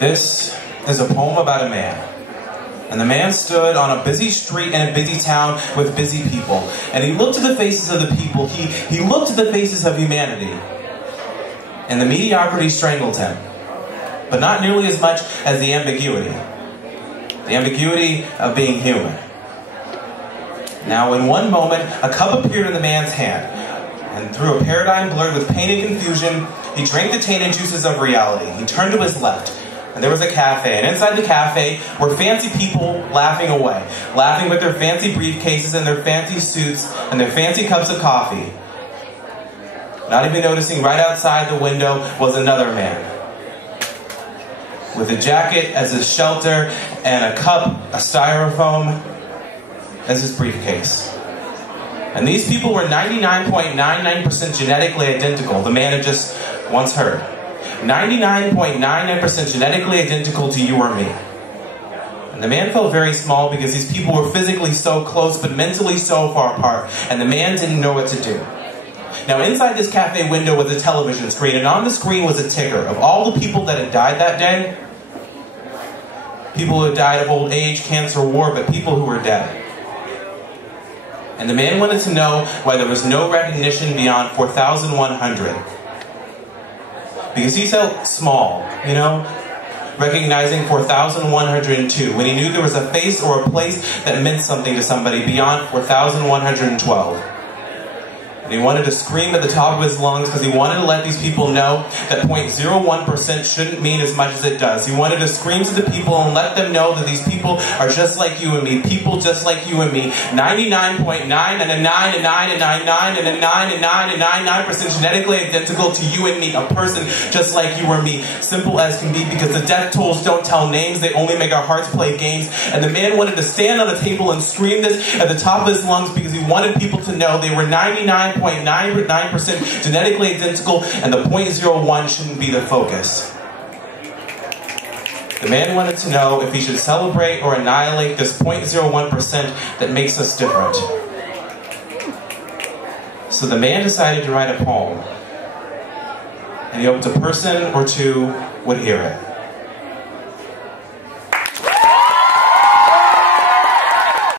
This is a poem about a man. And the man stood on a busy street in a busy town with busy people. And he looked at the faces of the people. He looked at the faces of humanity. And the mediocrity strangled him. But not nearly as much as the ambiguity. The ambiguity of being human. Now, in one moment, a cup appeared in the man's hand. And through a paradigm blurred with pain and confusion, he drank the tainted juices of reality. He turned to his left. And there was a cafe, and inside the cafe were fancy people laughing away. Laughing with their fancy briefcases and their fancy suits and their fancy cups of coffee. Not even noticing right outside the window was another man. With a jacket as his shelter and a cup, a styrofoam, as his briefcase. And these people were 99.99% genetically identical, the man had just once heard. 99.99% genetically identical to you or me. And the man felt very small because these people were physically so close but mentally so far apart, and the man didn't know what to do. Now inside this cafe window was a television screen, and on the screen was a ticker of all the people that had died that day. People who had died of old age, cancer, war, but people who were dead. And the man wanted to know why there was no recognition beyond 4,100. Because he felt small, you know, recognizing 4,102 when he knew there was a face or a place that meant something to somebody beyond 4,112. And he wanted to scream at the top of his lungs because he wanted to let these people know that 0.01% shouldn't mean as much as it does. He wanted to scream to the people and let them know that these people are just like you and me. People just like you and me. 99.9 and a 9 and 9 and 99 and a 9 and 9 and 99% genetically identical to you and me. A person just like you or me. Simple as can be, because the death tolls don't tell names. They only make our hearts play games. And the man wanted to stand on a table and scream this at the top of his lungs because he wanted people to know they were 99.99% genetically identical, and the 0.01 shouldn't be the focus. The man wanted to know if he should celebrate or annihilate this 0.01% that makes us different. So the man decided to write a poem, and he hoped a person or two would hear it.